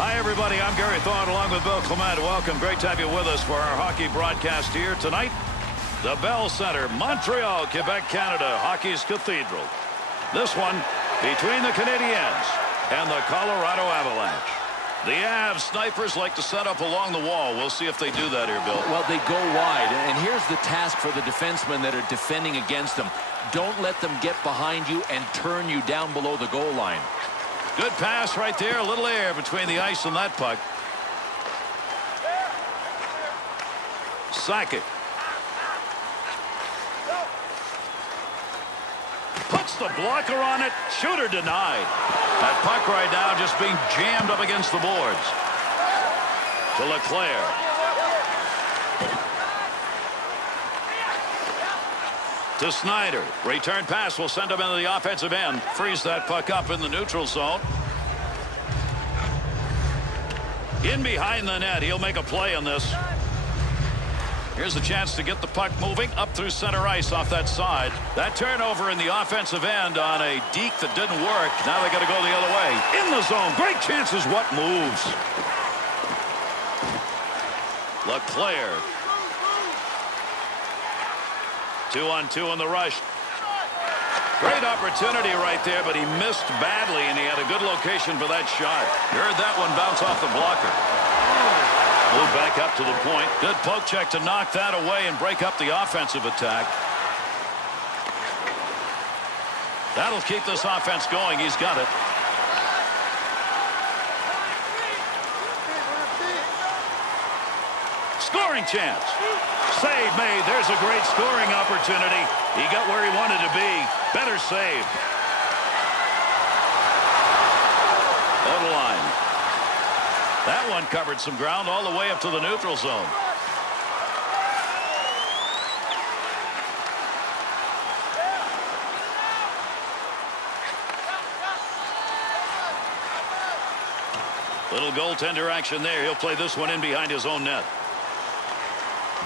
Hi, everybody. I'm Gary Thorne along with Bill Clement. Welcome. Great to have you with us for our hockey broadcast here tonight. The Bell Center, Montreal, Quebec, Canada, hockey's cathedral. This one between the Canadiens and the Colorado Avalanche. The Avs snipers like to set up along the wall. We'll see if they do that here, Bill. Well, they go wide, and here's the task for the defensemen that are defending against them. Don't let them get behind you and turn you down below the goal line. Good pass right there. A little air between the ice and that puck. Sakic. Puts the blocker on it. Shooter denied. That puck right now just being jammed up against the boards. To LECLAIR. To Snyder. Return pass will send him into the offensive end. Frees that puck up in the neutral zone. In behind the net. He'll make a play on this. Here's a chance to get the puck moving up through center ice off that side. That turnover in the offensive end on a deke that didn't work. Now they got to go the other way. In the zone. Great chances. What moves? LECLAIR. 2-on-2 in the rush. Great opportunity right there, but he missed badly, and he had a good location for that shot. You heard that one bounce off the blocker. Move back up to the point. Good poke check to knock that away and break up the offensive attack. That'll keep this offense going. He's got it. Scoring chance. Save made. There's a great scoring opportunity. He got where he wanted to be. Better save. Over the line. That one covered some ground all the way up to the neutral zone. Little goaltender action there. He'll play this one in behind his own net.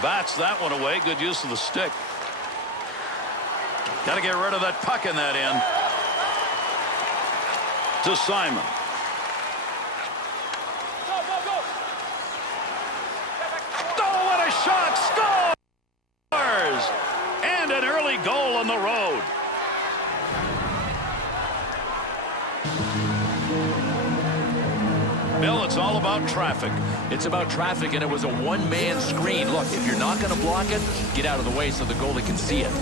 Bats that one away. Good use of the stick. Got to get rid of that puck in that end. To Simon. Oh, what a shot! Scores! And an early goal on the road. Bill, it's all about traffic. It's about traffic, and it was a one-man screen. Look, if you're not going to block it, get out of the way so the goalie can see it.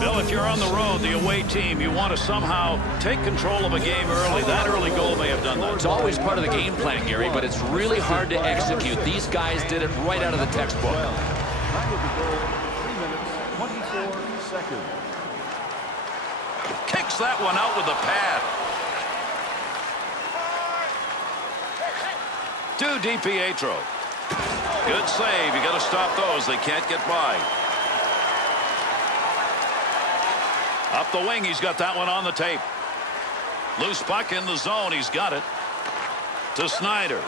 Bill, if you're on the road, the away team, you want to somehow take control of a game early. That early goal may have done that. It's always part of the game plan, Gary, but it's really hard to execute. These guys did it right out of the textbook. Time of the goal, 3 minutes, 24 seconds. Kicks that one out with the pad. To DiPietro. Good save. You got to stop those. They can't get by. Up the wing. He's got that one on the tape. Loose puck in the zone. He's got it. To Snyder.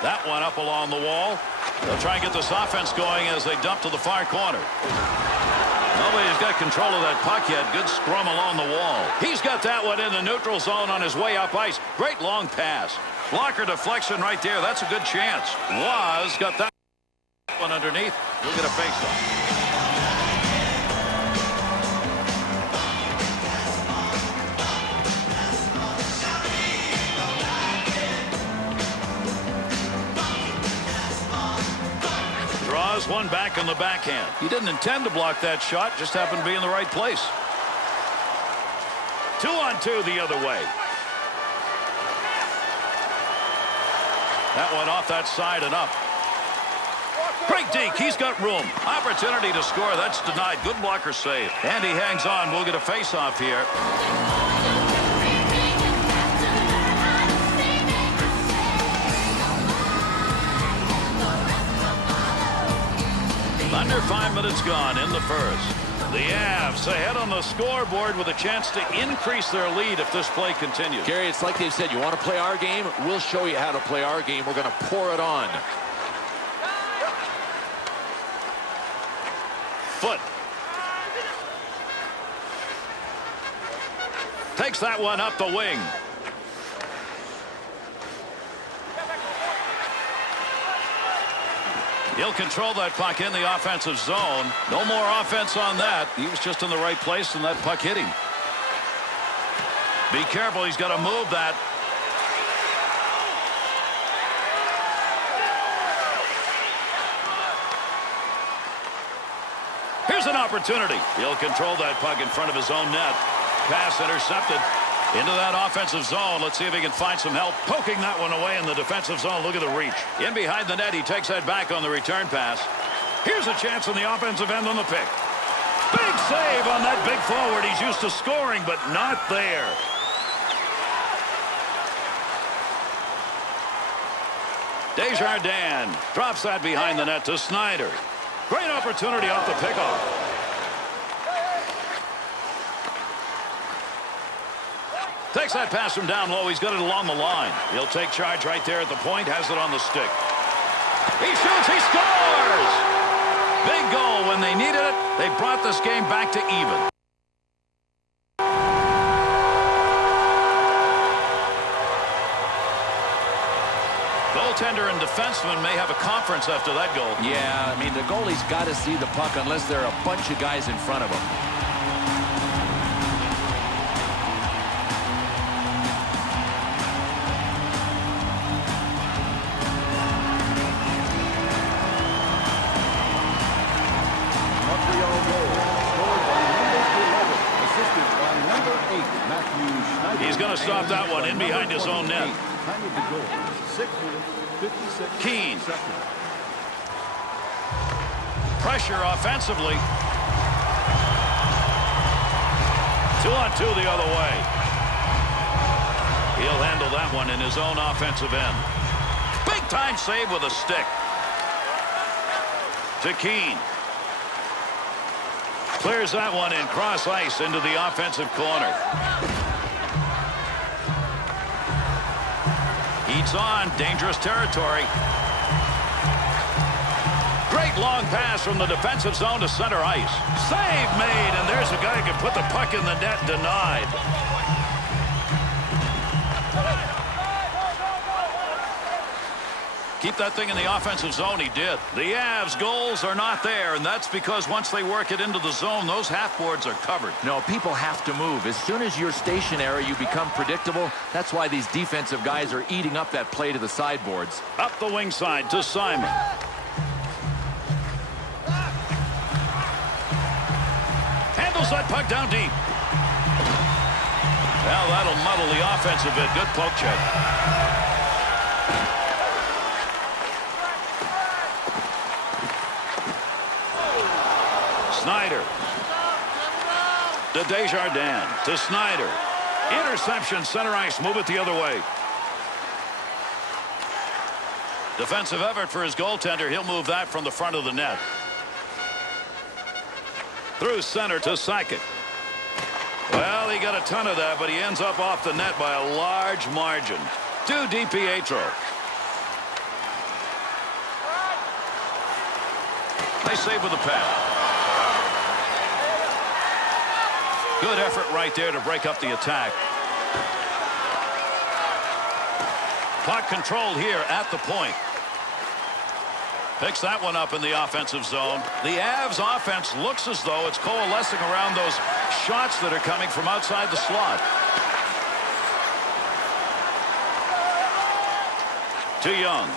That one up along the wall. They'll try and get this offense going as they dump to the far corner. Nobody's got control of that puck yet. Good scrum along the wall. He's got that one in the neutral zone on his way up ice. Great long pass. Blocker deflection right there. That's a good chance. Got that one underneath. We'll get a face-off. Draws one back in the backhand. He didn't intend to block that shot, just happened to be in the right place. 2-on-2 the other way. That one off that side and up. Great deke. He's got room. Opportunity to score. That's denied. Good blocker save. And he hangs on. We'll get a face-off here. Under 5 minutes gone in the first. The Avs ahead on the scoreboard with a chance to increase their lead if this play continues. Gary, it's like they said, you want to play our game? We'll show you how to play our game. We're going to pour it on. Foot. Takes that one up the wing. He'll control that puck in the offensive zone. No more offense on that. He was just in the right place and that puck hit him. Be careful, he's got to move that. Here's an opportunity. He'll control that puck in front of his own net. Pass intercepted into that offensive zone. Let's see if he can find some help. Poking that one away in the defensive zone. Look at the reach. In behind the net, he takes that back on the return pass. Here's a chance on the offensive end on the pick. Big save on that big forward. He's used to scoring, but not there. Desjardins drops that behind the net to Snyder. Great opportunity off the pickoff. Takes that pass from down low. He's got it along the line. He'll take charge right there at the point. Has it on the stick. He shoots. He scores! Big goal. When they needed it, they brought this game back to even. Goaltender and defenseman may have a conference after that goal. Yeah, I mean, the goalie's got to see the puck unless there are a bunch of guys in front of him. Montreal goal scored by number 11, assisted by number 8, Matthew Schneider. He's going to stop that one in behind his own net. Time of the goal, 6 minutes, 56 Keane. seconds. Pressure offensively. 2-on-2 the other way. He'll handle that one in his own offensive end. Big time save with a stick. To Keane. Clears that one in cross ice into the offensive corner. Heats on, dangerous territory. Great long pass from the defensive zone to center ice. Save made, and there's a guy who can put the puck in the net. Denied. Keep that thing in the offensive zone. He did. The Avs' goals are not there, and that's because once they work it into the zone, those half boards are covered. No, people have to move. As soon as you're stationary, you become predictable. That's why these defensive guys are eating up that play to the sideboards. Up the wing side to Simon. Handles that puck down deep. Well, that'll muddle the offense a bit. Good poke check. Snyder. To Desjardins. To Snyder. Interception, center ice. Move it the other way. Defensive effort for his goaltender. He'll move that from the front of the net. Through center to Sakic. Well, he got a ton of that, but he ends up off the net by a large margin. To DiPietro. Nice save with the pad. Good effort right there to break up the attack. Puck controlled here at the point. Picks that one up in the offensive zone. The Avs offense looks as though it's coalescing around those shots that are coming from outside the slot. To Young.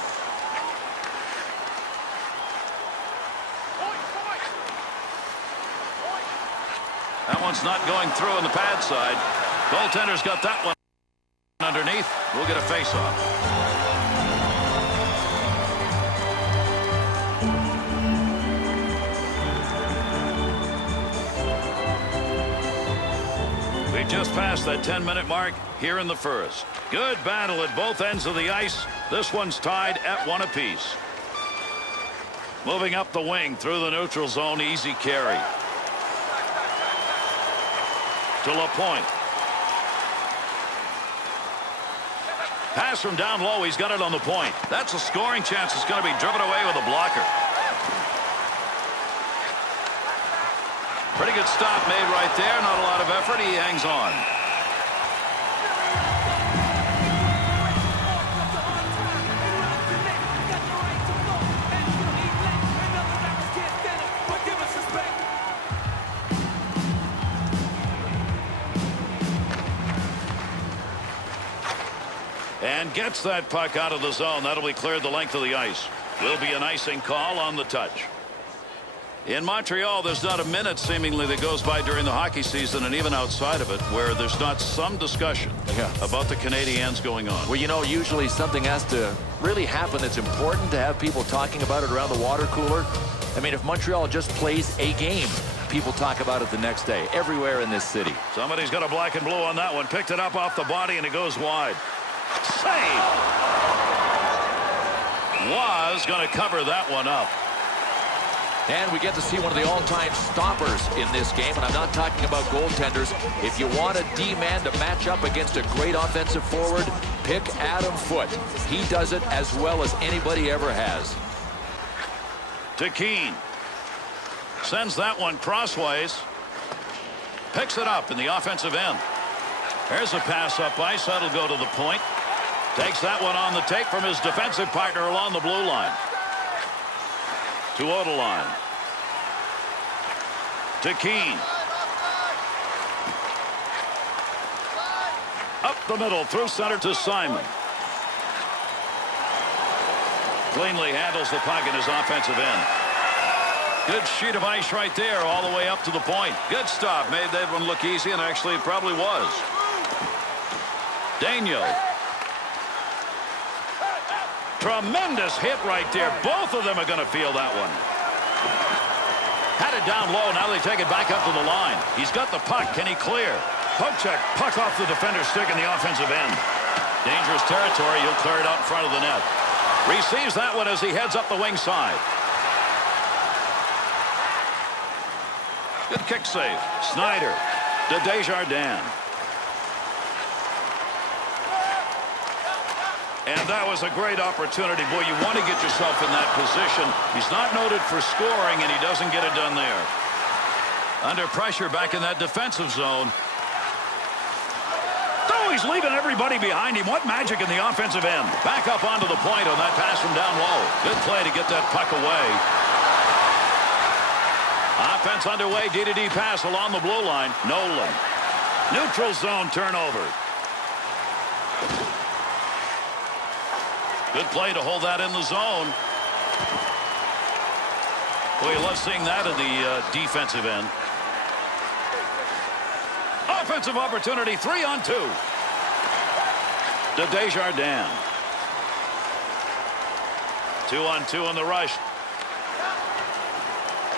That one's not going through on the pad side. Goaltender's got that one underneath. We'll get a face-off. We just passed that 10-minute mark here in the first. Good battle at both ends of the ice. This one's tied at 1 apiece. Moving up the wing through the neutral zone, easy carry. To Lapointe. Pass from down low. He's got it on the point. That's a scoring chance. It's going to be driven away with a blocker. Pretty good stop made right there. Not a lot of effort. He hangs on. And gets that puck out of the zone. That'll be cleared the length of the ice. Will be an icing call on the touch. In Montreal, there's not a minute seemingly that goes by during the hockey season and even outside of it where there's not some discussion about the Canadiens going on. Well, you know, usually something has to really happen that's important to have people talking about it around the water cooler. I mean, if Montreal just plays a game, people talk about it the next day everywhere in this city. Somebody's got a black and blue on that one. Picked it up off the body and it goes wide. Save! Was going to cover that one up. And we get to see one of the all-time stoppers in this game, and I'm not talking about goaltenders. If you want a D-man to match up against a great offensive forward, pick Adam Foote. He does it as well as anybody ever has. To Keane. Sends that one crossways. Picks it up in the offensive end. There's a pass up ice. That'll go to the point. Takes that one on the take from his defensive partner along the blue line. To Odeline. To Keane. Up the middle through center to Simon. Cleanly handles the puck in his offensive end. Good sheet of ice right there all the way up to the point. Good stop. Made that one look easy, and actually it probably was. Daniel. Tremendous hit right there. Both of them are going to feel that one. Had it down low. Now they take it back up to the line. He's got the puck. Can he clear? Poke check. Puck off the defender's stick in the offensive end. Dangerous territory. He'll clear it out in front of the net. Receives that one as he heads up the wing side. Good kick save. Snyder to Desjardins. And that was a great opportunity. Boy, you want to get yourself in that position. He's not noted for scoring, and he doesn't get it done there. Under pressure back in that defensive zone. Oh, he's leaving everybody behind him. What magic in the offensive end. Back up onto the point on that pass from down low. Good play to get that puck away. Offense underway. D-to-D pass along the blue line. Nolan. Neutral zone turnover. Good play to hold that in the zone. Boy, you love seeing that in the defensive end. Offensive opportunity, 3-on-2. To Desjardins. 2-on-2 on the rush.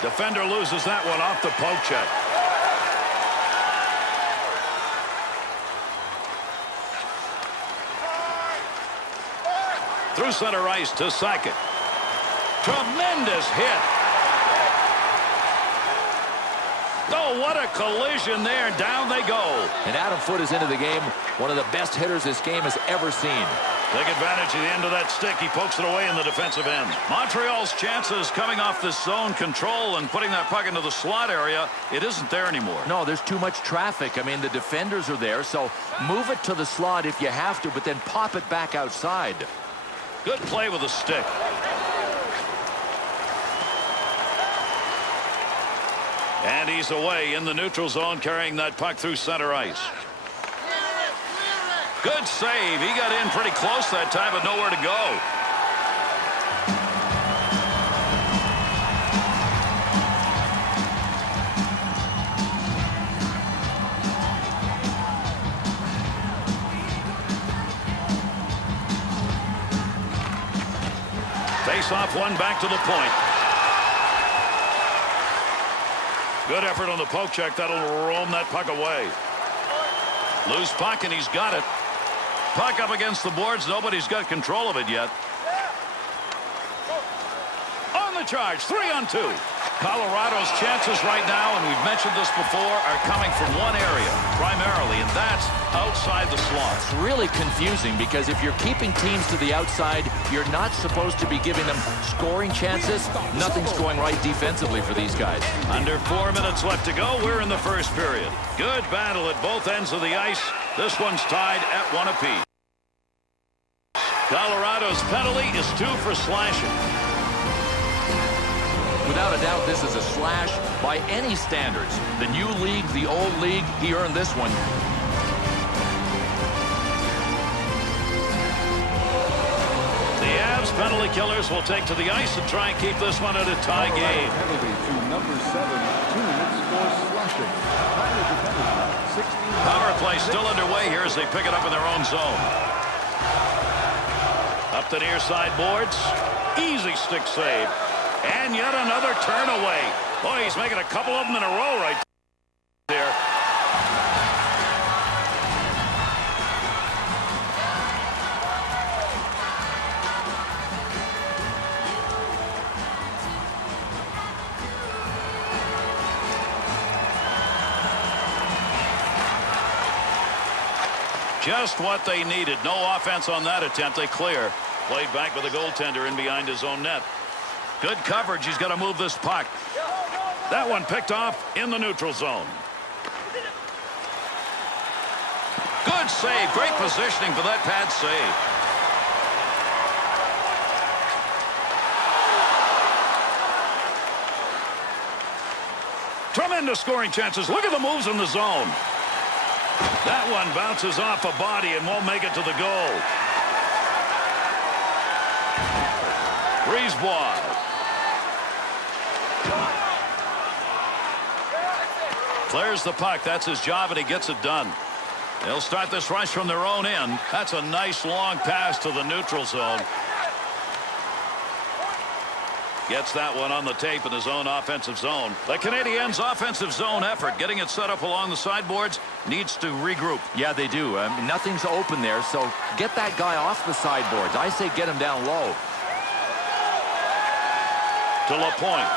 Defender loses that one off the poke check. Through center ice to Sakic. Tremendous hit. Oh, what a collision there. Down they go. And Adam Foote is into the game. One of the best hitters this game has ever seen. Take advantage of the end of that stick. He pokes it away in the defensive end. Montreal's chances coming off this zone control and putting that puck into the slot area, it isn't there anymore. No, there's too much traffic. I mean, the defenders are there, so move it to the slot if you have to, but then pop it back outside. Good play with a stick. And he's away in the neutral zone, carrying that puck through center ice. Good save. He got in pretty close that time, but nowhere to go. Face off one back to the point. Good effort on the poke check. That'll roam that puck away. Loose puck, and he's got it. Puck up against the boards. Nobody's got control of it yet. On the charge, 3-on-2. Colorado's chances right now, and we've mentioned this before, are coming from one area primarily, and that's outside the slot. It's really confusing because if you're keeping teams to the outside, you're not supposed to be giving them scoring chances. Nothing's going right defensively for these guys. Under 4 minutes left to go. We're in the first period. Good battle at both ends of the ice. This one's tied at 1 apiece. Colorado's penalty is 2 for slashing. Without a doubt, this is a slash by any standards. The new league, the old league, he earned this one. penalty killers will take to the ice and try and keep this one at a tie game. Penalty to number 7, 2 minutes for slashing. Time of the penalty, 16. Power play still underway here as they pick it up in their own zone. Up the near side boards. Easy stick save. And yet another turn away. Boy, he's making a couple of them in a row right there. Just what they needed. No offense on that attempt. They clear. Played back with a goaltender in behind his own net. Good coverage. He's got to move this puck. That one picked off in the neutral zone. Good save. Great positioning for that pad save. Tremendous scoring chances. Look at the moves in the zone. That one bounces off a body and won't make it to the goal. Brisebois. Clears the puck. That's his job, and he gets it done. They'll start this rush from their own end. That's a nice long pass to the neutral zone. Gets that one on the tape in his own offensive zone. The Canadiens' offensive zone effort, getting it set up along the sideboards, needs to regroup. Yeah, they do. Nothing's open there, so get that guy off the sideboards. I say get him down low. To LaPointe.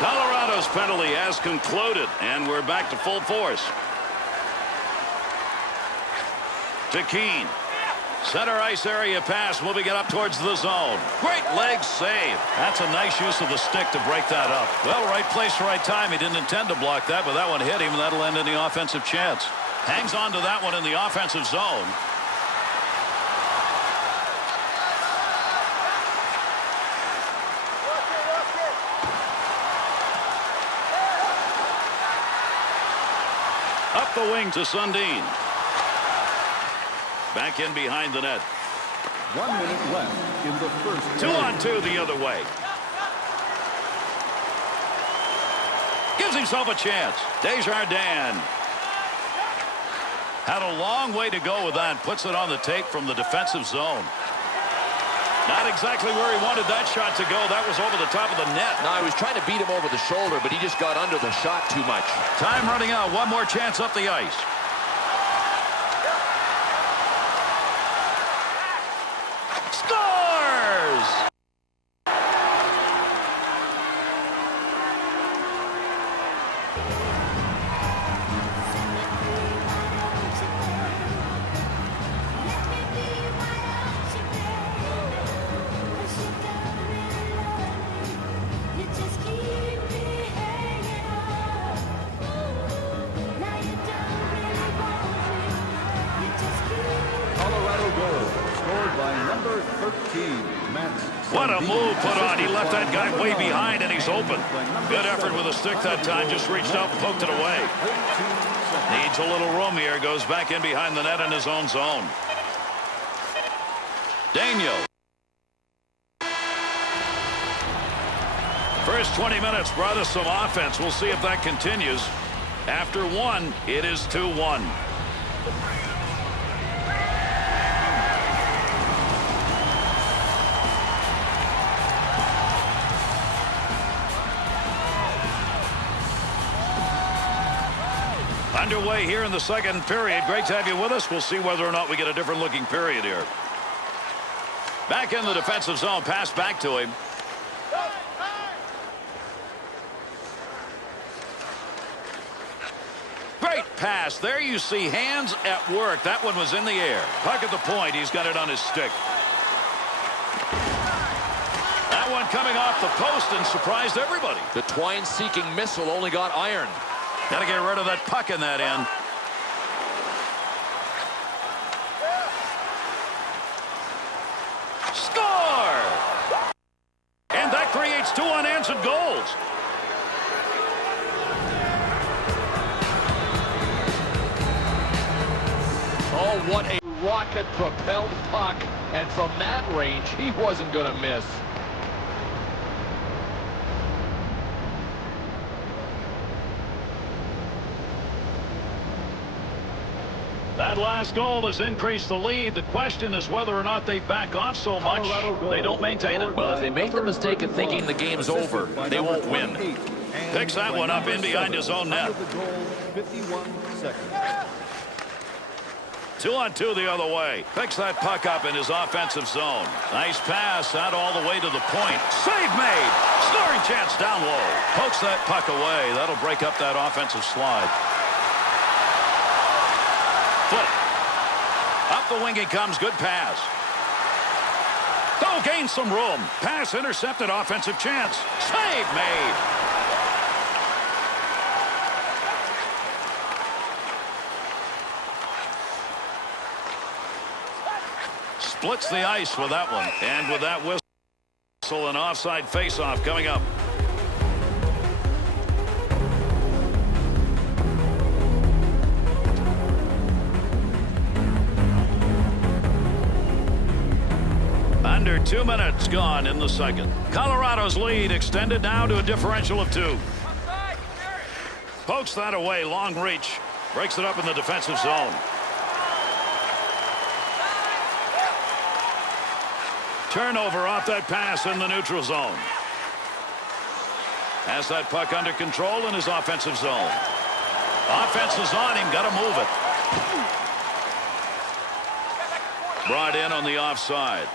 Colorado's penalty has concluded, and we're back to full force. To Keane. Center ice area pass, moving it up towards the zone. Great leg save. That's a nice use of the stick to break that up. Well, right place, right time. He didn't intend to block that, but that one hit him, and that'll end in the offensive chance. Hangs on to that one in the offensive zone. Up the wing to Sundin. Back in behind the net. 1 minute left in the first. 2-on-2 the other way. Gives himself a chance. Desjardins. Had a long way to go with that. Puts it on the tape from the defensive zone. Not exactly where he wanted that shot to go. That was over the top of the net. No, I was trying to beat him over the shoulder, but he just got under the shot too much. Time running out. One more chance up the ice. What a move put on. He left that guy way behind, and he's open. Good effort with a stick that time. Just reached out and poked it away. Needs a little room here. Goes back in behind the net in his own zone. Daniel. First 20 minutes brought us some offense. We'll see if that continues. After one, it is 2-1. Underway here in the second period. Great to have you with us. We'll see whether or not we get a different looking period here. Back in the defensive zone. Pass back to him. Great pass. There you see hands at work. That one was in the air. Puck at the point. He's got it on his stick. That one coming off the post and surprised everybody. The twine-seeking missile only got iron. Got to get rid of that puck in that end. Score! And that creates 2 unanswered goals. Oh, what a rocket-propelled puck. And from that range, he wasn't going to miss. That last goal has increased the lead. The question is whether or not they back off so much they don't maintain it. Well, if they make the mistake of thinking the game's over, they won't win. Picks that one up in behind his own net. 51 seconds. 2-on-2 the other way. Picks that puck up in his offensive zone. Nice pass out all the way to the point. Save made. Scoring chance down low. Pokes that puck away. That'll break up that offensive slide. Foot. Up the wing he comes. Good pass. Oh, gains some room. Pass intercepted. Offensive chance. Save made. Splits the ice with that one. And with that whistle, an offside faceoff coming up. Under 2 minutes gone in the second. Colorado's lead extended now to a differential of 2. Pokes that away. Long reach. Breaks it up in the defensive zone. Turnover off that pass in the neutral zone. Has that puck under control in his offensive zone. Offense is on him. Got to move it. Brought in on the offside.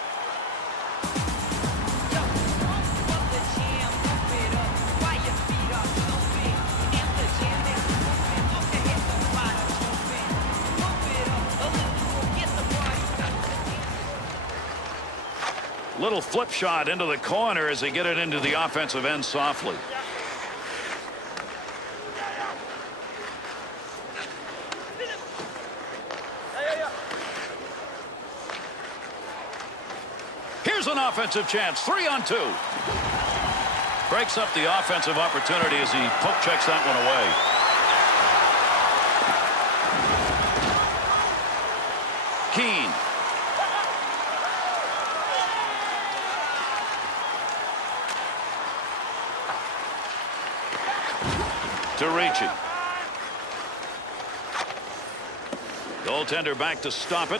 Little flip shot into the corner as they get it into the offensive end softly. Here's an offensive chance. 3-on-2. Breaks up the offensive opportunity as he poke checks that one away. KEANE. To Ricci. Goaltender back to stop it.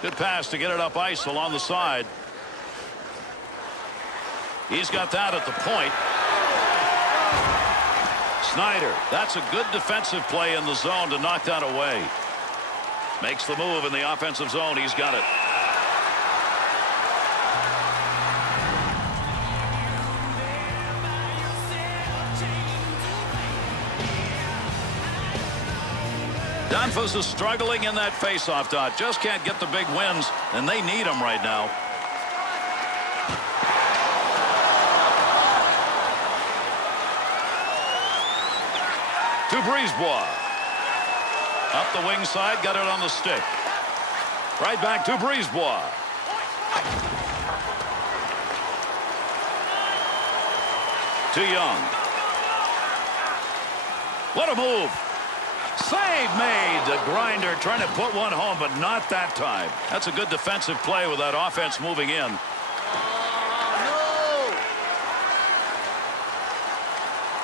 Good pass to get it up ice along the side. He's got that at the point. Snyder. That's a good defensive play in the zone to knock that away. Makes the move in the offensive zone. He's got it. DAMPHOUSSE is struggling in that faceoff dot. Just can't get the big wins, and they need them right now. To Brisebois. Up the wing side, got it on the stick. Right back to Brisebois. To Young. What a move. Save made. The grinder trying to put one home, but not that time. That's a good defensive play with that offense moving in.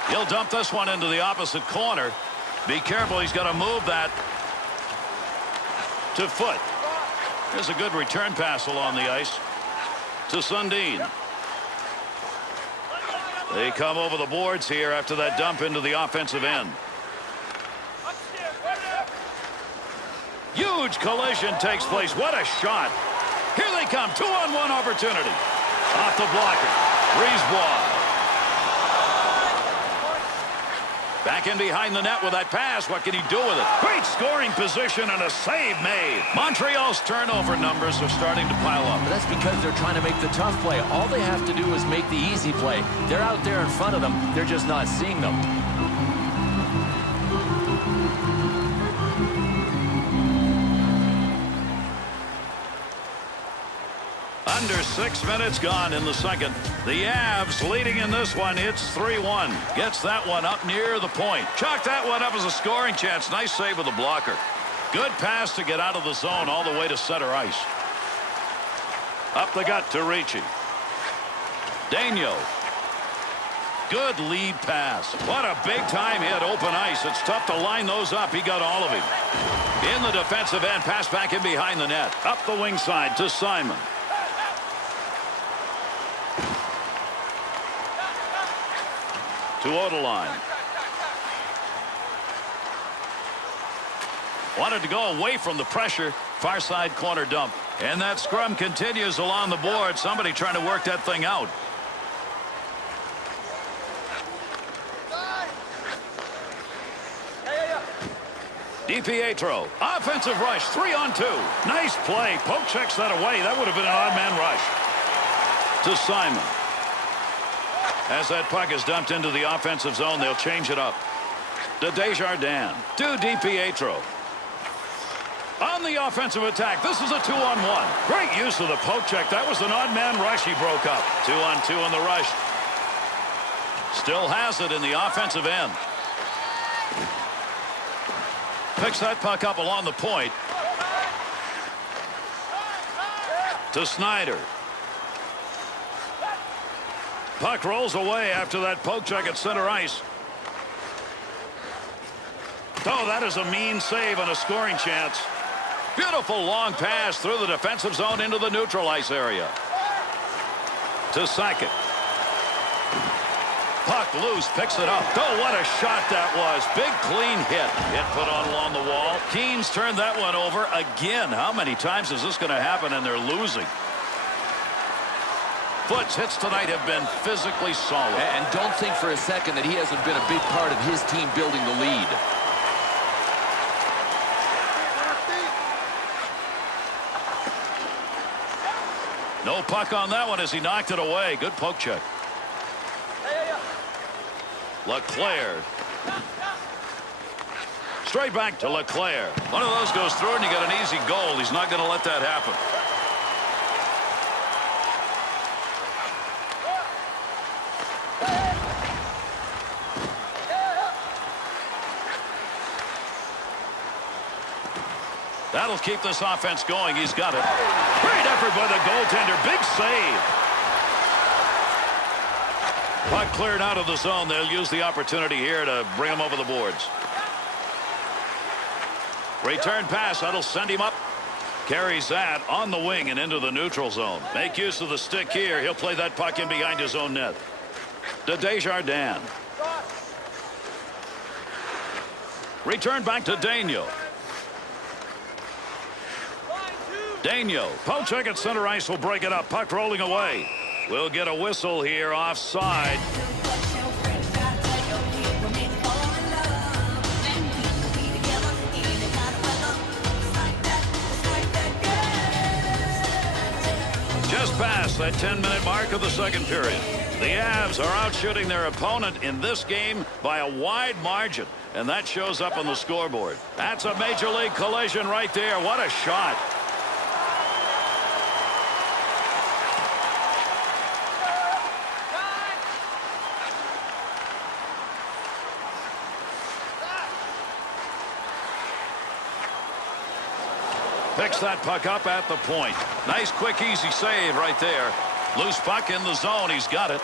He'll dump this one into the opposite corner. Be careful. He's got to move that to Foot. There's a good return pass along the ice to Sundin. They come over the boards here after that dump into the offensive end. Huge collision takes place. What a shot. Here they come. 2-on-1 opportunity. Off the blocker. Brisebois. Back in behind the net with that pass. What can he do with it? Great scoring position and a save made. Montreal's turnover numbers are starting to pile up. But that's because they're trying to make the tough play. All they have to do is make the easy play. They're out there in front of them. They're just not seeing them. Under 6 minutes gone in the second. The Avs leading in this one. It's 3-1. Gets that one up near the point. Chalk that one up as a scoring chance. Nice save with the blocker. Good pass to get out of the zone all the way to center ice. Up the gut to Ricci. Daniel. Good lead pass. What a big time hit, open ice. It's tough to line those up. He got all of him. In the defensive end, pass back in behind the net. Up the wing side to Simon. To Odeline. Wanted to go away from the pressure. Far side corner dump. And that scrum continues along the board. Somebody trying to work that thing out. DiPietro. Offensive rush. 3-on-2. Nice play. Poke checks that away. That would have been an odd man rush. To Simon. As that puck is dumped into the offensive zone, they'll change it up. To Desjardins. To DiPietro. On the offensive attack, this is a 2-on-1. Great use of the poke check. That was an odd man rush he broke up. 2-on-2 on the rush. Still has it in the offensive end. Picks that puck up along the point. To Snyder. Puck rolls away after that poke check at center ice. Oh, that is a mean save and a scoring chance. Beautiful long pass through the defensive zone into the neutral ice area. To Sakic. Puck loose, picks it up. Oh, what a shot that was. Big clean hit. Hit put on along the wall. Keane's turned that one over again. How many times is this going to happen and they're losing? Foote's hits tonight have been physically solid. And don't think for a second that he hasn't been a big part of his team building the lead. No puck on that one as he knocked it away. Good poke check. LECLAIR. Straight back to LECLAIR. One of those goes through and you get an easy goal. He's not going to let that happen. That'll keep this offense going. He's got it. Great effort by the goaltender. Big save. Puck cleared out of the zone. They'll use the opportunity here to bring him over the boards. Return pass. That'll send him up. Carries that on the wing and into the neutral zone. Make use of the stick here. He'll play that puck in behind his own net. To Desjardins. Return back to Daniel. Daniel, poke check at center ice will break it up. Puck rolling away. We'll get a whistle here offside. Just past that 10-minute mark of the second period. The Avs are out shooting their opponent in this game by a wide margin, and that shows up on the scoreboard. That's a major league collision right there. What a shot. Picks that puck up at the point. Nice, quick, easy save right there. Loose puck in the zone. He's got it.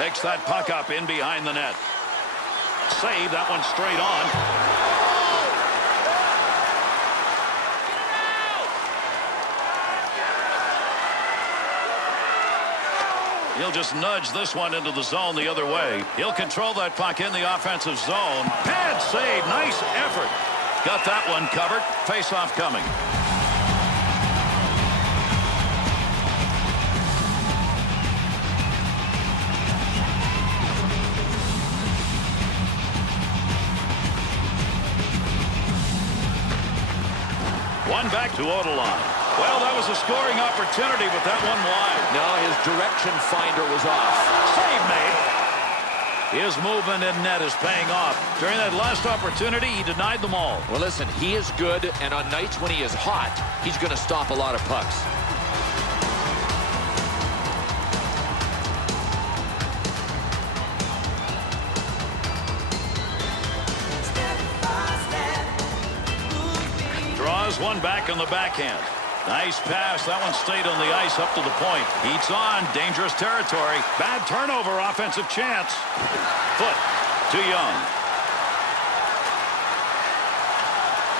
Picks that puck up in behind the net. Save that one straight on. He'll just nudge this one into the zone the other way. He'll control that puck in the offensive zone. Pad save. Nice effort. Got that one covered. Face-off coming. One back to Odeline. Well, that was a scoring opportunity, but that one wide. No, his direction finder was off. Save made. His movement in net is paying off. During that last opportunity, he denied them all. Well, listen, he is good, and on nights when he is hot, he's going to stop a lot of pucks. Draws one back on the backhand. Nice pass. That one stayed on the ice up to the point. Heats on. Dangerous territory. Bad turnover. Offensive chance. Foot to Young.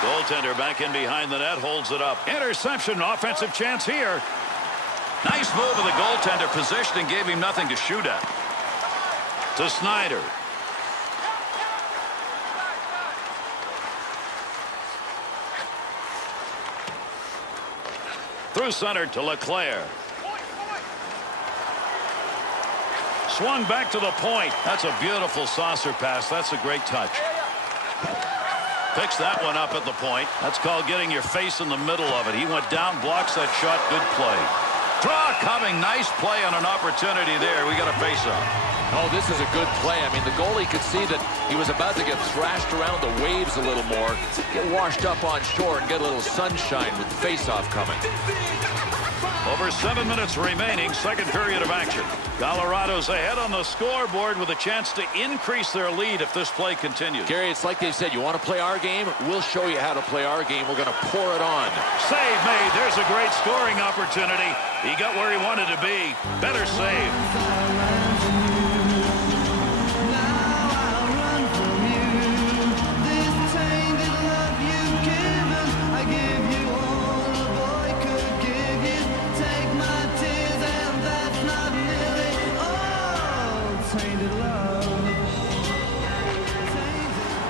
Goaltender back in behind the net. Holds it up. Interception. Offensive chance here. Nice move of the goaltender. Positioning gave him nothing to shoot at. To Snyder. Through center to LECLAIR. Swung back to the point. That's a beautiful saucer pass. That's a great touch. Picks that one up at the point. That's called getting your face in the middle of it. He went down, blocks that shot. Good play. Draw coming. Nice play on an opportunity there. We got a face-off. Oh, this is a good play. I mean, the goalie could see that he was about to get thrashed around the waves a little more, get washed up on shore, and get a little sunshine with the face-off coming. Over 7 minutes remaining, second period of action. Colorado's ahead on the scoreboard with a chance to increase their lead if this play continues. Gary, it's like they said, you want to play our game? We'll show you how to play our game. We're going to pour it on. Save made. There's a great scoring opportunity. He got where he wanted to be. Better save.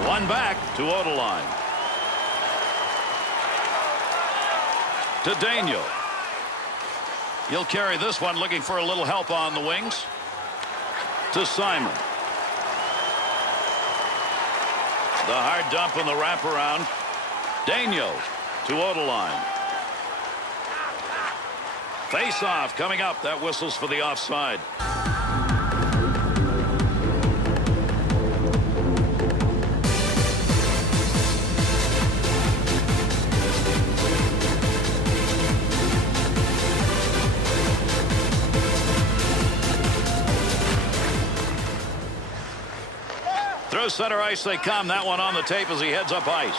One back to Odeline. To Daniel. He'll carry this one, looking for a little help on the wings. To Simon. The hard dump and the wraparound. Daniel to Odeline. Face-off coming up. That whistles for the offside. Through center ice they come. That one on the tape as he heads up ice.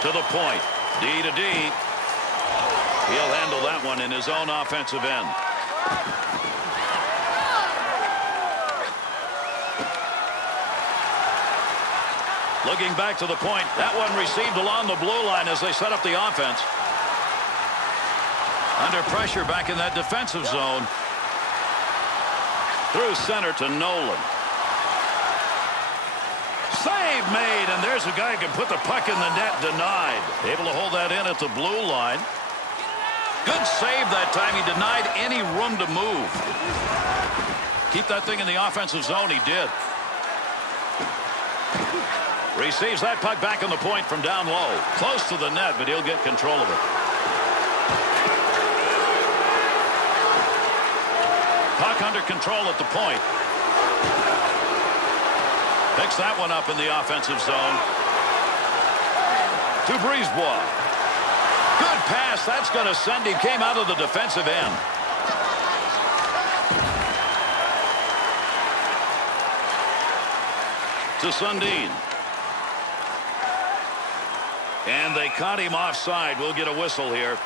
To the point. D to D. He'll handle that one in his own offensive end. Looking back to the point. That one received along the blue line as they set up the offense. Under pressure back in that defensive zone. Through center to Nolan. Save made, and there's a guy who can put the puck in the net. Denied. Able to hold that in at the blue line. Good save that time. He denied any room to move. Keep that thing in the offensive zone. He did. Receives that puck back on the point from down low. Close to the net, but he'll get control of it. Puck under control at the point. Picks that one up in the offensive zone. To Brisebois. Good pass. That's going to send him. Came out of the defensive end. To Sundin. And they caught him offside. We'll get a whistle here.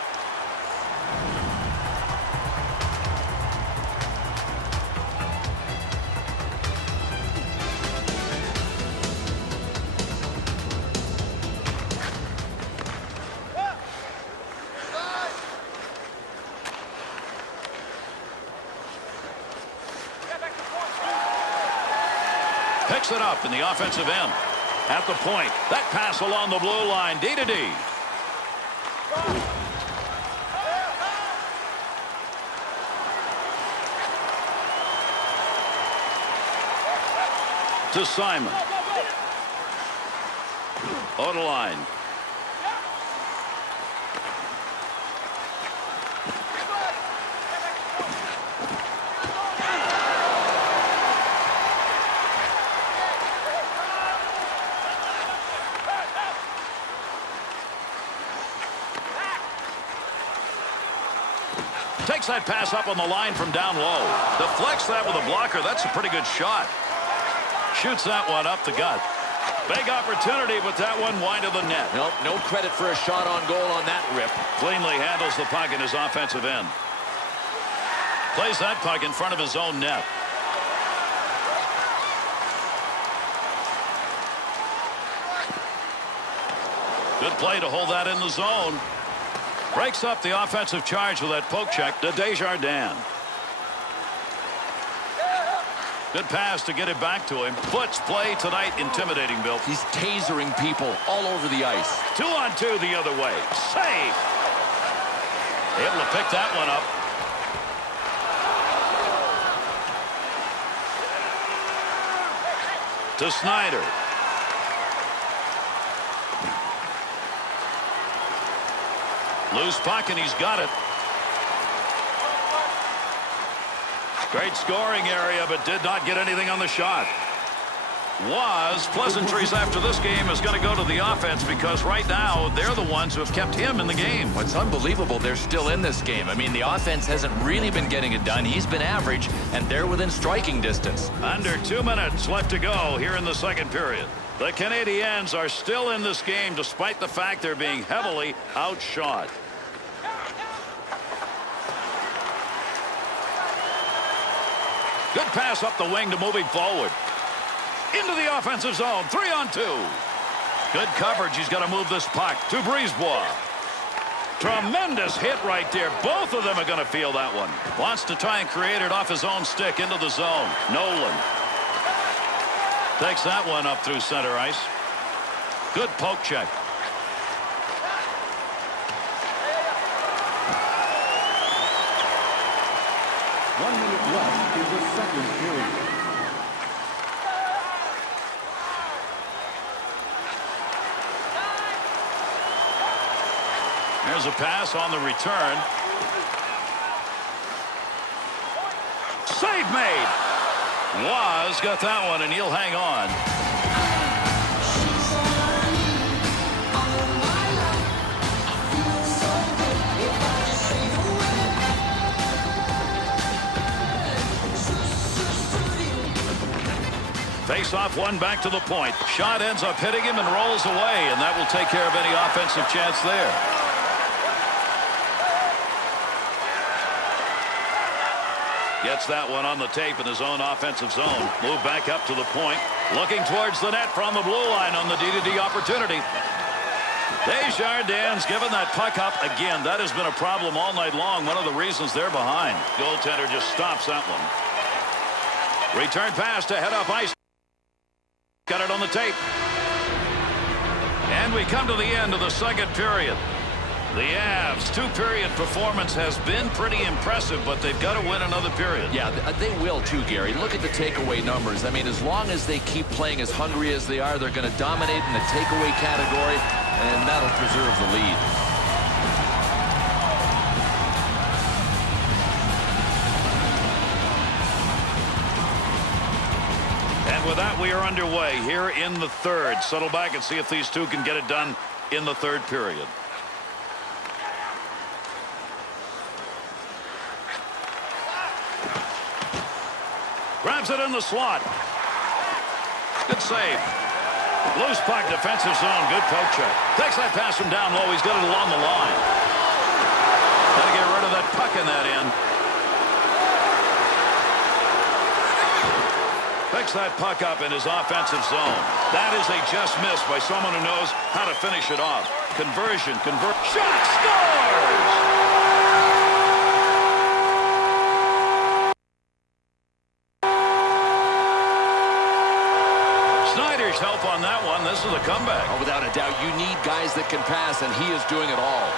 Picks it up in the offensive end. At the point. That pass along the blue line. D to D. To Simon. Odeline. Takes that pass up on the line from down low. Deflects that with a blocker. That's a pretty good shot. Shoots that one up the gut. Big opportunity, but that one wide of the net. Nope, no credit for a shot on goal on that rip. Cleanly handles the puck in his offensive end. Plays that puck in front of his own net. Good play to hold that in the zone. Breaks up the offensive charge with that poke check to Desjardins. Good pass to get it back to him. Foot's play tonight intimidating, Bill. He's tasering people all over the ice. 2-on-2 the other way. Save. Able to pick that one up. To Snyder. Loose puck, and he's got it. Great scoring area, but did not get anything on the shot. Pleasantries after this game is going to go to the offense because right now they're the ones who have kept him in the game. What's unbelievable, they're still in this game. I mean, the offense hasn't really been getting it done. He's been average, and they're within striking distance. Under 2 minutes left to go here in the second period. The Canadiens are still in this game despite the fact they're being heavily outshot. Good pass up the wing to moving forward. Into the offensive zone. 3-on-2. Good coverage. He's got to move this puck to Brisebois. Tremendous hit right there. Both of them are going to feel that one. Wants to try and create it off his own stick into the zone. Nolan takes that one up through center ice. Good poke check. One minute left in the second period. There's a pass on the return. Save made. Got that one, and he'll hang on. Face off one back to the point. Shot ends up hitting him and rolls away, and that will take care of any offensive chance there. Gets that one on the tape in his own offensive zone. Move back up to the point. Looking towards the net from the blue line on the D-to-D opportunity. Desjardins giving that puck up again. That has been a problem all night long. One of the reasons they're behind. Goaltender just stops that one. Return pass to head up ice. Got it on the tape. And we come to the end of the second period. The Avs' two-period performance has been pretty impressive, but they've got to win another period. Yeah, they will too, Gary. Look at the takeaway numbers. I mean, as long as they keep playing as hungry as they are, they're going to dominate in the takeaway category, and that'll preserve the lead. And with that, we are underway here in the third. Settle back and see if these two can get it done in the third period. Grabs it in the slot. Good save. Loose puck, defensive zone. Good poke check. Takes that pass from down low. He's got it along the line. Got to get rid of that puck in that end. Picks that puck up in his offensive zone. That is a just miss by someone who knows how to finish it off. Conversion. Shot scores! Help on that one. This is a comeback. Oh, without a doubt, you need guys that can pass, and he is doing it all.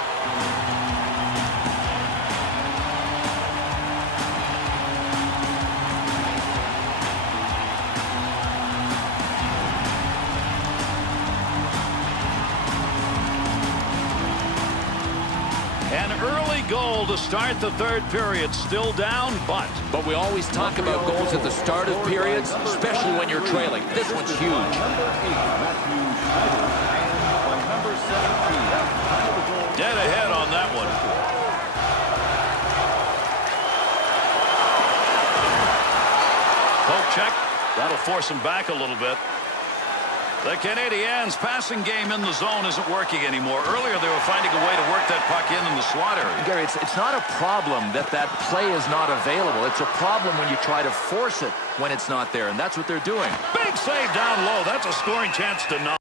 An early goal to start the third period. Still down, but we always talk about goals at the start of periods, especially when you're trailing. This one's huge. Dead ahead on that one. That'll force him back a little bit. The Canadiens' passing game in the zone isn't working anymore. Earlier, they were finding a way to work that puck in the slot area. Gary, it's not a problem that play is not available. It's a problem when you try to force it when it's not there, and that's what they're doing. Big save down low. That's a scoring chance denied.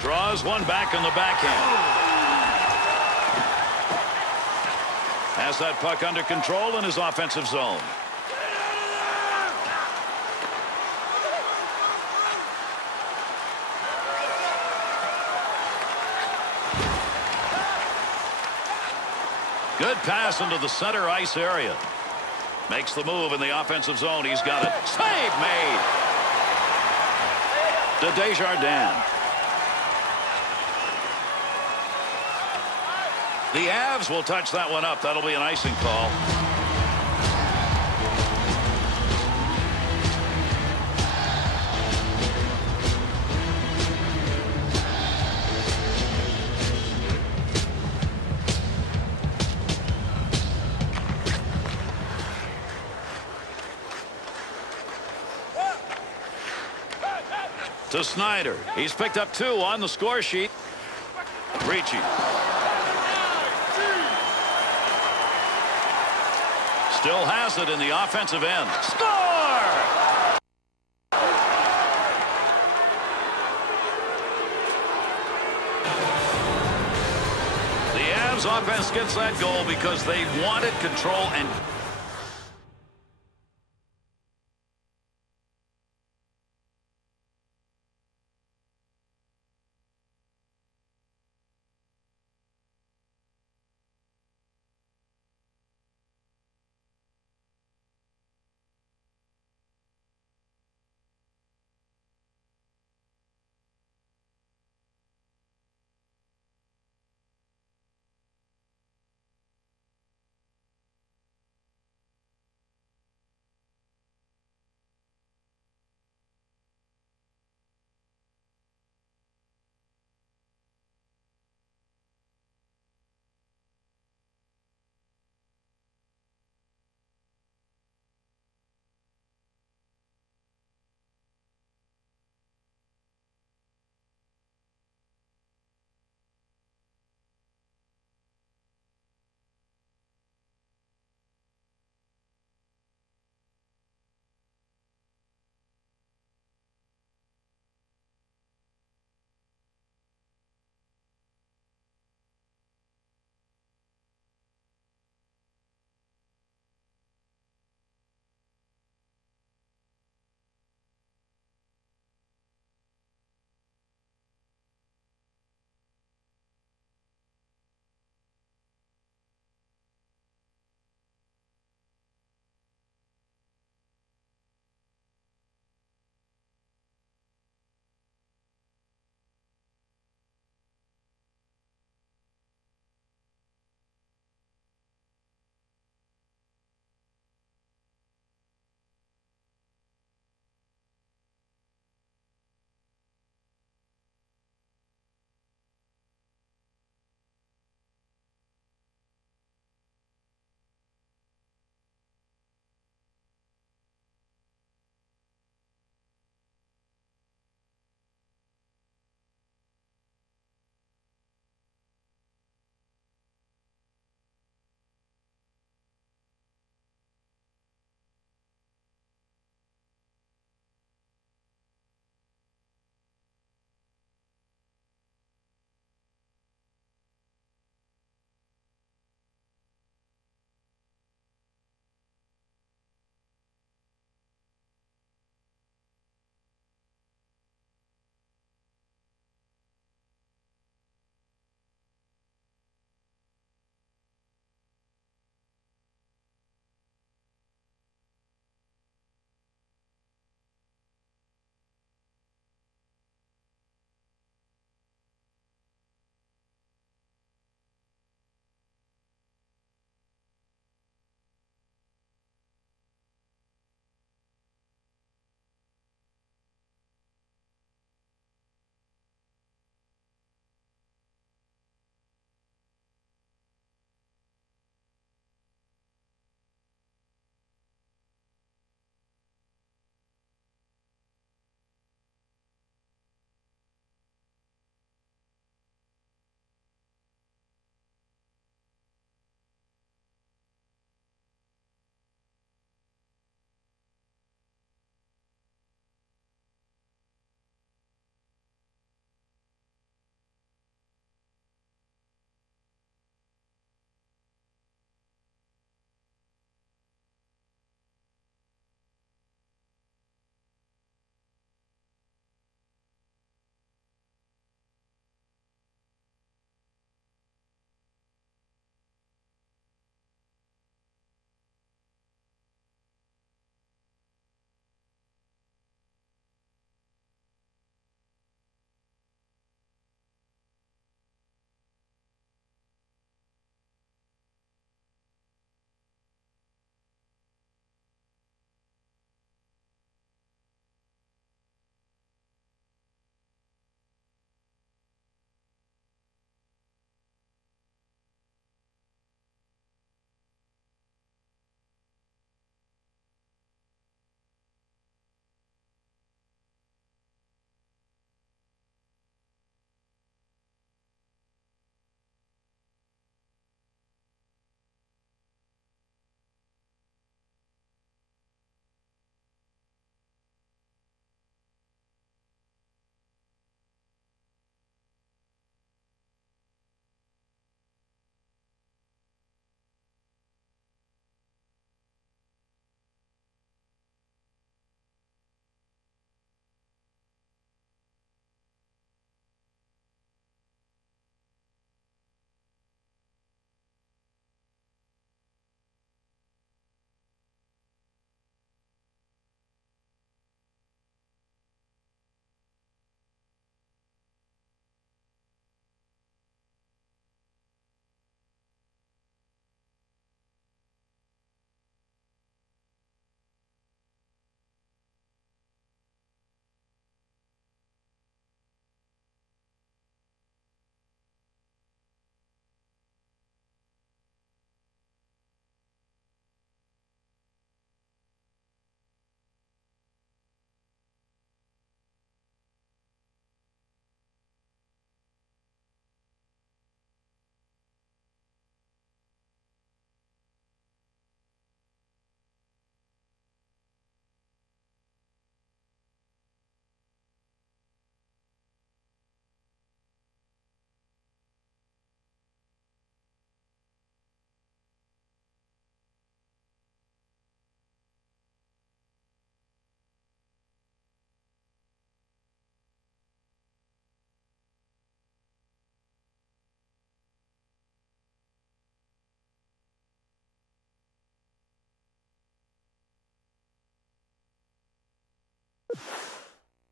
Draws one back in the backhand. Has that puck under control in his offensive zone. Good pass into the center ice area. Makes the move in the offensive zone. He's got it. Save made. To Desjardins. The Avs will touch that one up. That'll be an icing call. To Snyder. He's picked up 2 on the score sheet. Ricci. Still has it in the offensive end. Score! The Avs offense gets that goal because they wanted control and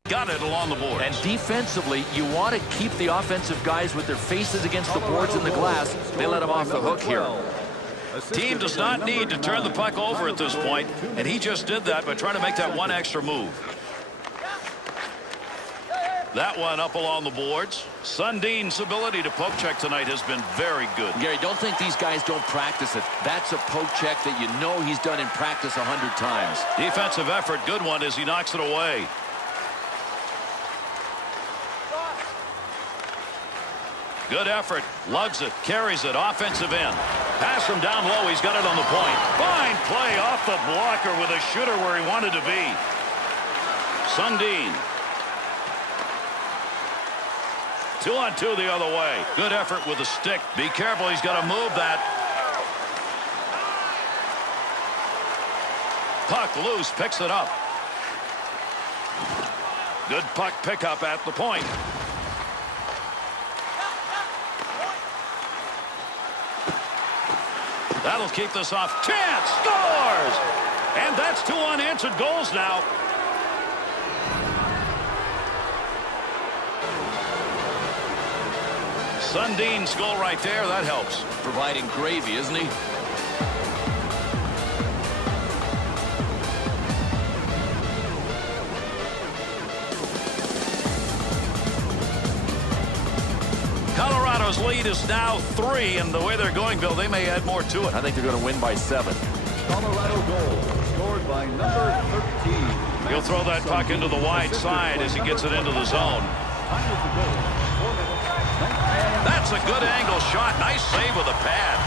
Got it along the boards. And defensively, you want to keep the offensive guys with their faces against the boards and the glass. They let them off the hook here. Team does not need to turn the puck over at this point, and he just did that by trying to make that one extra move. That one up along the boards. Sundin's ability to poke check tonight has been very good. Gary, don't think these guys don't practice it. That's a poke check that you know he's done in practice 100 times. Defensive effort, good one as he knocks it away. Good effort, lugs it, carries it, offensive end. Pass from down low, he's got it on the point. Fine play off the blocker with a shooter where he wanted to be. Sundin. 2-on-2 the other way. Good effort with the stick. Be careful, he's got to move that. Puck loose, picks it up. Good puck pickup at the point. That'll keep this off. Chance scores! And that's 2 unanswered goals now. Sundin's goal right there, that helps. Providing gravy, isn't he? Colorado's lead is now 3, and the way they're going, Bill, they may add more to it. I think they're going to win by 7. Colorado goal scored by number 13. He'll throw that puck into the wide side as he gets it into the zone. Time of the goal, 4 minutes, 19. That's a good angle shot. Nice save with a pad.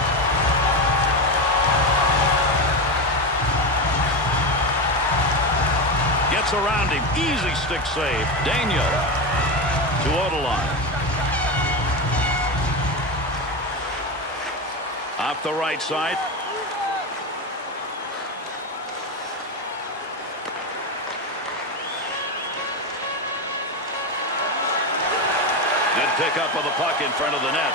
Gets around him. Easy stick save. Daniel to Odeline. Off the right side. Good pickup of the puck in front of the net.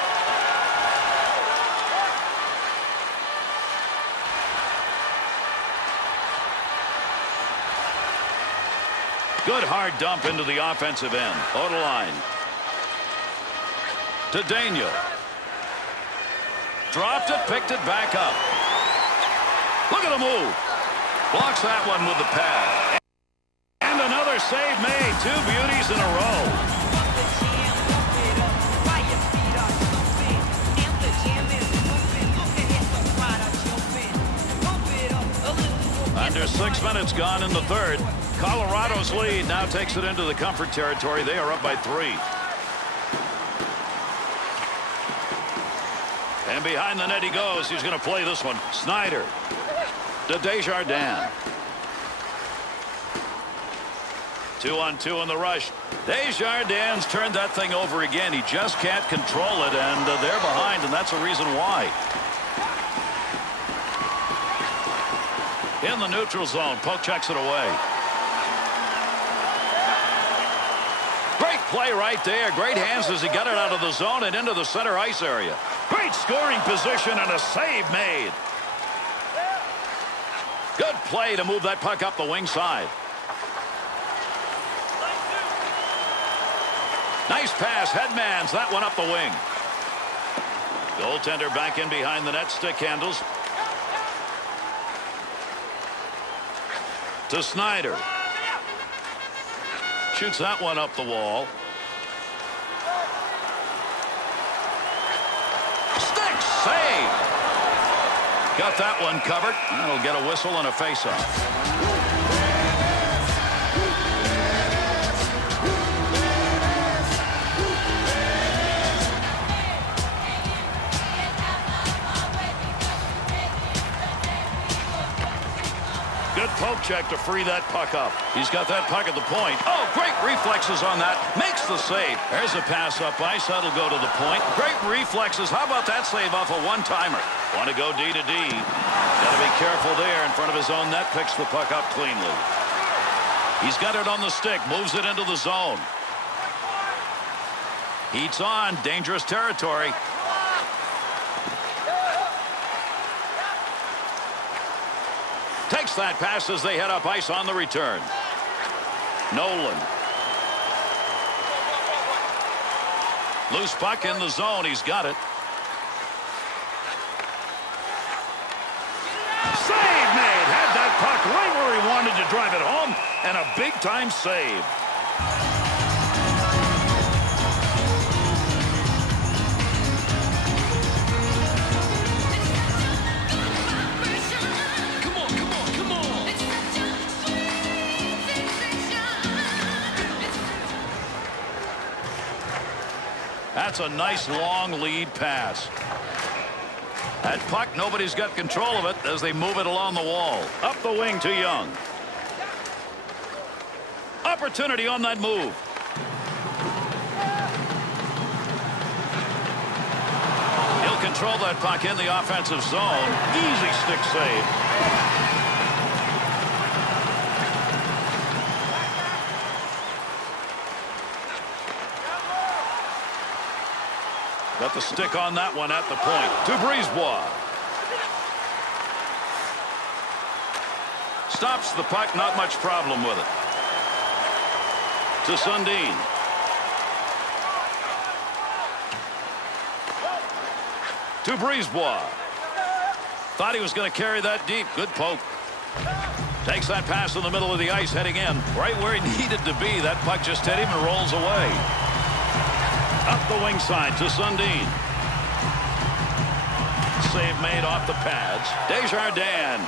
Good hard dump into the offensive end. Odeline. To Daniel. Dropped it, picked it back up. Look at the move. Blocks that one with the pad. And another save made. 2 beauties in a row. Under 6 minutes gone in the third. Colorado's lead now takes it into the comfort territory. They are up by 3. And behind the net he goes. He's going to play this one. Snyder to Desjardins. 2-on-2 in the rush. Desjardins turned that thing over again. He just can't control it, and they're behind, and that's the reason why. In the neutral zone, poke checks it away. Great play right there. Great hands as he got it out of the zone and into the center ice area. Great scoring position and a save made. Good play to move that puck up the wing side. Nice pass. Headmans that one up the wing. Goaltender back in behind the net. Stick handles. To Snyder. Shoots that one up the wall. Stick save. Got that one covered. That'll get a whistle and a face-off. Good poke check to free that puck up. He's got that puck at the point. Oh, great reflexes on that. Makes the save. There's a pass up ice. That'll go to the point. Great reflexes. How about that save off a one-timer? Want to go D to D. Got to be careful there in front of his own net. Picks the puck up cleanly. He's got it on the stick. Moves it into the zone. Heats on. Dangerous territory. Takes that pass as they head up ice on the return. Nolan. Loose puck in the zone. He's got it. Save made. Had that puck right where he wanted to drive it home. And a big-time save. That's a nice long lead pass. That puck, nobody's got control of it as they move it along the wall. Up the wing to Young. Opportunity on that move. He'll control that puck in the offensive zone. Easy stick save. Got the stick on that one at the point. To Brisebois. Stops the puck, not much problem with it. To Sundin. To Brisebois. Thought he was going to carry that deep. Good poke. Takes that pass in the middle of the ice, heading in. Right where he needed to be. That puck just hit him and rolls away. Up the wing side to Sundin. Save made off the pads. Desjardins.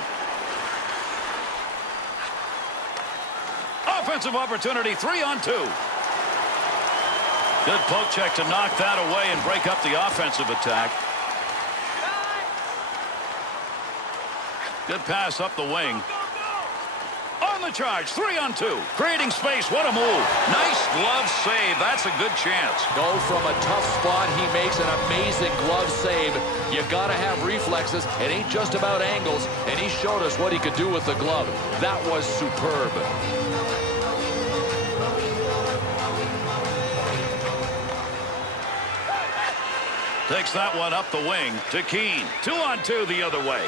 Offensive opportunity, 3-on-2. Good poke check to knock that away and break up the offensive attack. Good pass up the wing. On the charge, 3-on-2. Creating space, what a move. Nice glove save, that's a good chance. No, from a tough spot, he makes an amazing glove save. You gotta have reflexes. It ain't just about angles, and he showed us what he could do with the glove. That was superb. Takes that one up the wing to Keane. 2-on-2 the other way.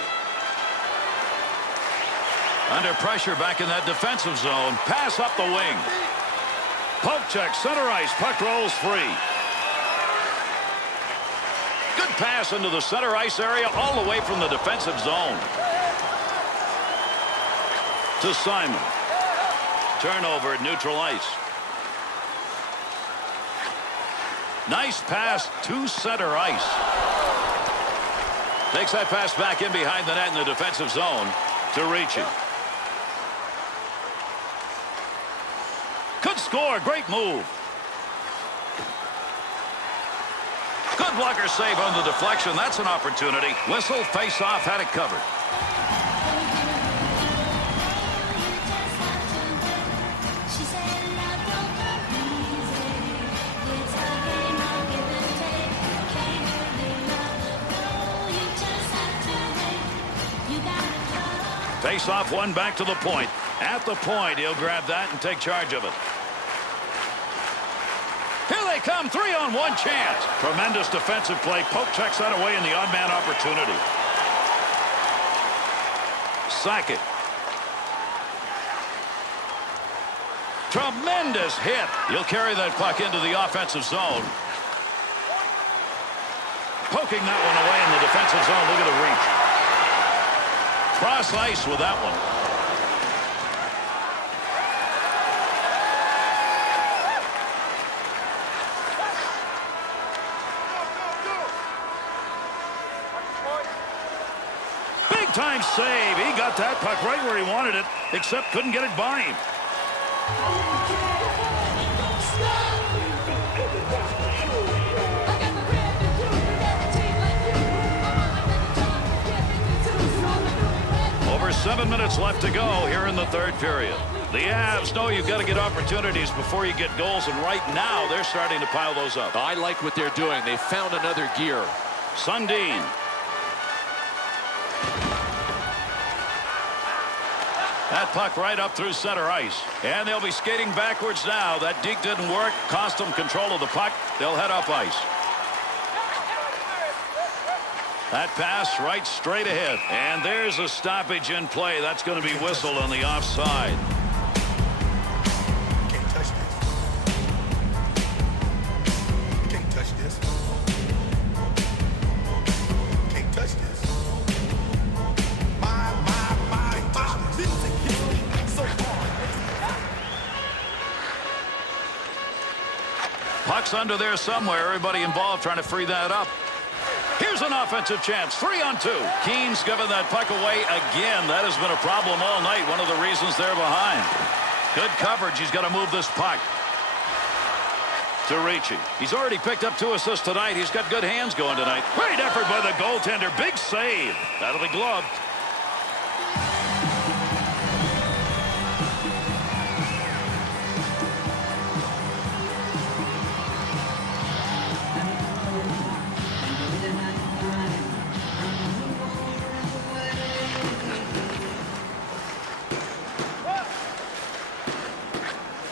Under pressure back in that defensive zone. Pass up the wing. Poke check, center ice. Puck rolls free. Good pass into the center ice area all the way from the defensive zone. To Simon. Turnover at neutral ice. Nice pass to center ice. Takes that pass back in behind the net in the defensive zone to Ricci. Could score. Great move. Good blocker save on the deflection. That's an opportunity. Whistle, face off, had it covered. Face off one back to the point. At the point, he'll grab that and take charge of it. Here they come, 3-on-1 chance. Tremendous defensive play. Poke checks that away in the odd man opportunity. Sakic. Tremendous hit. He'll carry that puck into the offensive zone. Poking that one away in the defensive zone. Look at the reach. Cross ice with that one. Big-time save. He got that puck right where he wanted it, except couldn't get it by him. Over 7 minutes left to go here in the third period. The Avs know you've got to get opportunities before you get goals, and right now they're starting to pile those up. I like what they're doing. They found another gear. Sundin. That puck right up through center ice. And they'll be skating backwards now. That deke didn't work. Cost them control of the puck. They'll head up ice. That pass right straight ahead. And there's a stoppage in play. That's going to be whistled on the offside. Puck's under there somewhere. Everybody involved trying to free that up. Here's an offensive chance. 3-on-2. Keane's given that puck away again. That has been a problem all night. One of the reasons they're behind. Good coverage. He's got to move this puck. To Ricci. He's already picked up 2 assists tonight. He's got good hands going tonight. Great effort by the goaltender. Big save. Out of the glove.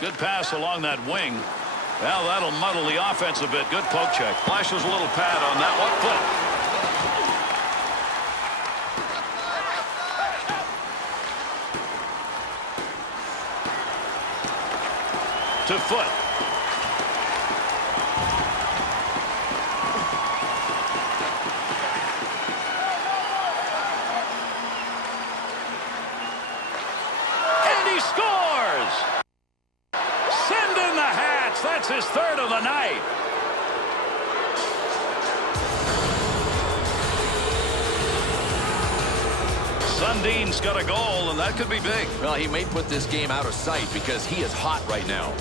Good pass along that wing. Well, that'll muddle the offense a bit. Good poke check. Flashes a little pad on that one. Foot. To Foot. And he scores! Sundin the hats. That's his 3rd of the night. Sundin's got a goal, and that could be big. Well, he may put this game out of sight because he is hot right now.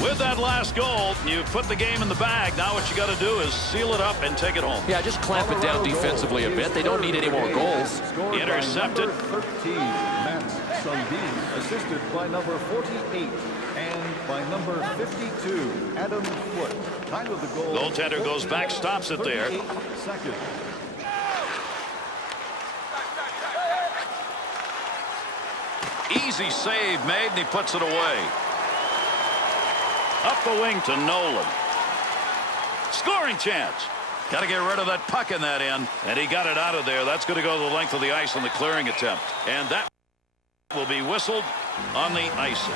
With that last goal, you put the game in the bag. Now what you got to do is seal it up and take it home. Yeah, just clamp it down defensively a bit. They don't need any more goals. Intercepted. 13, Mats Sundin, assisted by number 48, and by number 52, Adam Foot. Time of the goal. Goaltender goes back, stops it there. Seconds. Easy save made, and he puts it away. Up the wing to Nolan. Scoring chance. Got to get rid of that puck in that end. And he got it out of there. That's going to go the length of the ice on the clearing attempt. And that will be whistled on the icing.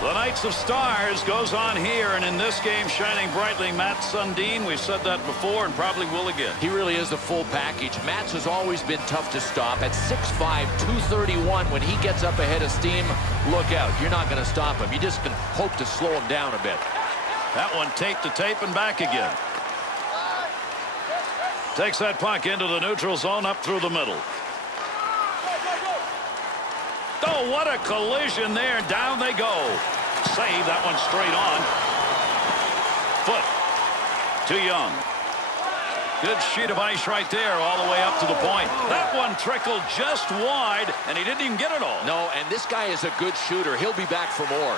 The Knights of Stars goes on here, and in this game, shining brightly, Mats Sundin. We've said that before and probably will again. He really is the full package. Mats has always been tough to stop. At 6'5", 231, when he gets up ahead of steam, look out. You're not going to stop him. You just can hope to slow him down a bit. That one tape to tape and back again. Takes that puck into the neutral zone up through the middle. Oh, what a collision there. Down they go. Save that one straight on. Foot to Young. Good sheet of ice right there all the way up to the point. That one trickled just wide, and he didn't even get it all. No, and this guy is a good shooter. He'll be back for more.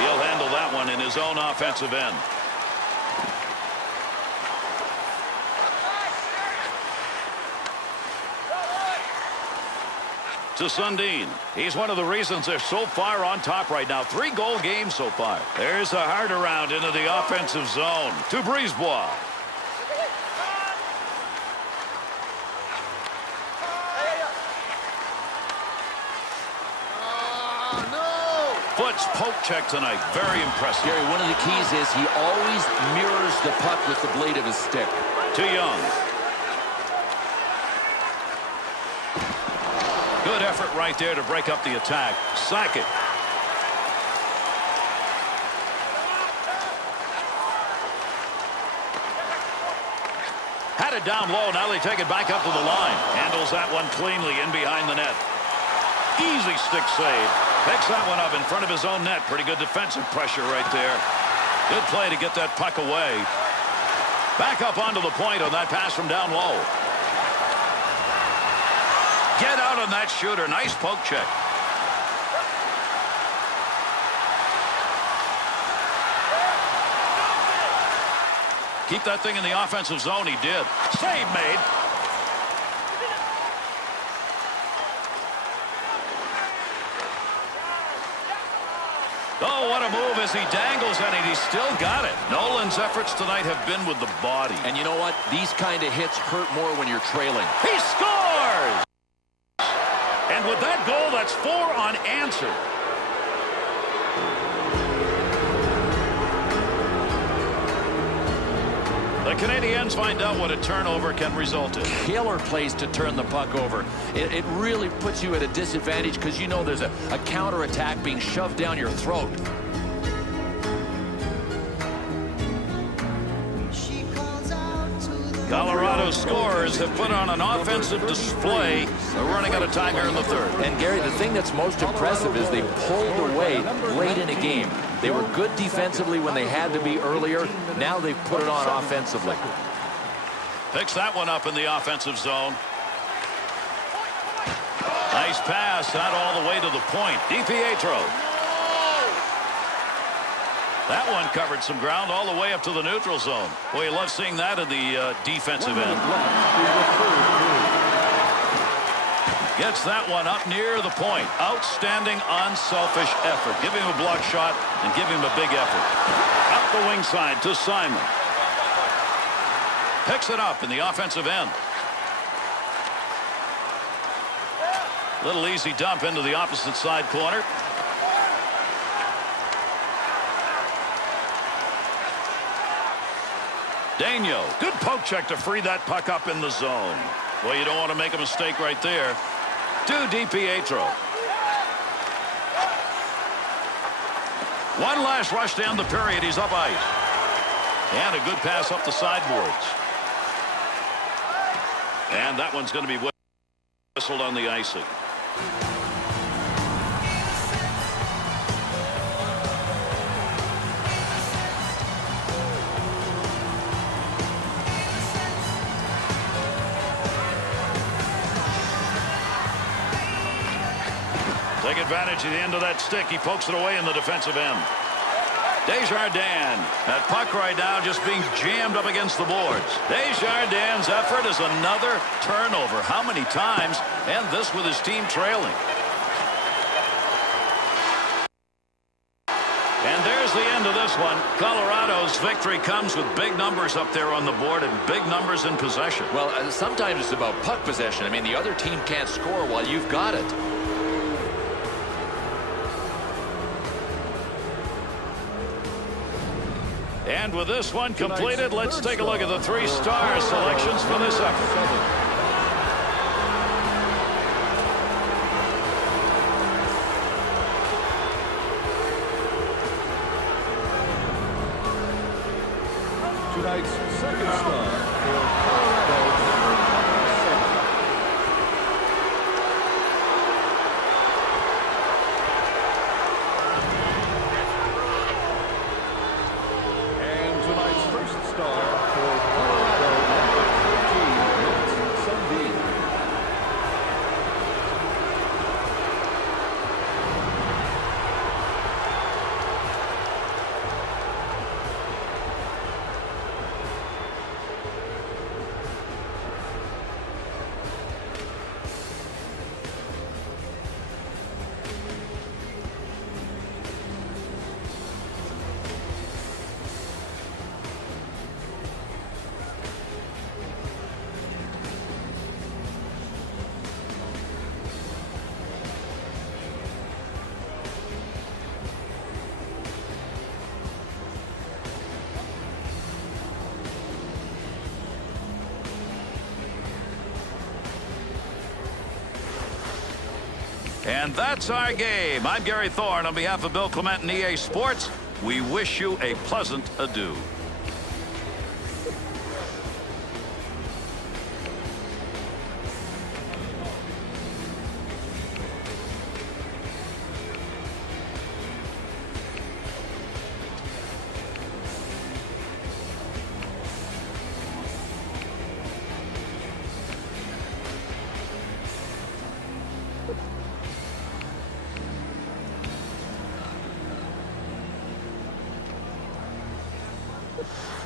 He'll handle that one in his own offensive end. To Sundin. He's one of the reasons they're so far on top right now. 3-goal games so far. There's a hard around into the offensive zone. To Brisebois. Foot's poke check tonight. Very impressive. Gary, one of the keys is he always mirrors the puck with the blade of his stick. To Young. Good effort right there to break up the attack. Sakic. Had it down low. Now they take it back up to the line. Handles that one cleanly in behind the net. Easy stick save. Picks that one up in front of his own net. Pretty good defensive pressure right there. Good play to get that puck away. Back up onto the point on that pass from down low. Get out on that shooter. Nice poke check. Keep that thing in the offensive zone. He did. Save made. Oh, what a move as he dangles and he still got it. Nolan's efforts tonight have been with the body. And you know what? These kind of hits hurt more when you're trailing. He scores! And with that goal, that's 4 unanswered. The Canadiens find out what a turnover can result in. Killer plays to turn the puck over. It really puts you at a disadvantage because you know there's a counterattack being shoved down your throat. Colorado's scorers have put on an offensive display. They're running out of time here in the third. And Gary, the thing that's most impressive is they pulled away late in a game. They were good defensively when they had to be earlier. Now they've put it on offensively. Picks that one up in the offensive zone. Nice pass, not all the way to the point. DiPietro. That one covered some ground all the way up to the neutral zone. Boy, you love seeing that in the defensive end. Gets that one up near the point. Outstanding, unselfish effort. Give him a block shot and give him a big effort. Up the wing side to Simon. Picks it up in the offensive end. Little easy dump into the opposite side corner. Daniel, good poke check to free that puck up in the zone. Well, you don't want to make a mistake right there. To DiPietro. One last rush to end the period. He's up ice. And a good pass up the sideboards. And that one's going to be whistled on the icing. Take advantage of the end of that stick. He pokes it away in the defensive end. Desjardins. That puck right now just being jammed up against the boards. Desjardins' effort is another turnover. How many times? And this with his team trailing. And there's the end of this one. Colorado's victory comes with big numbers up there on the board and big numbers in possession. Well, sometimes it's about puck possession. I mean, the other team can't score while you've got it. And with this one completed, let's take a look at the three-star selections for this effort. Tonight's second star for Colorado, number 7. And tonight's first star for Colorado, number 13, Mats Sundin. And that's our game. I'm Gary Thorne. On behalf of Bill Clement and EA Sports, we wish you a pleasant adieu. you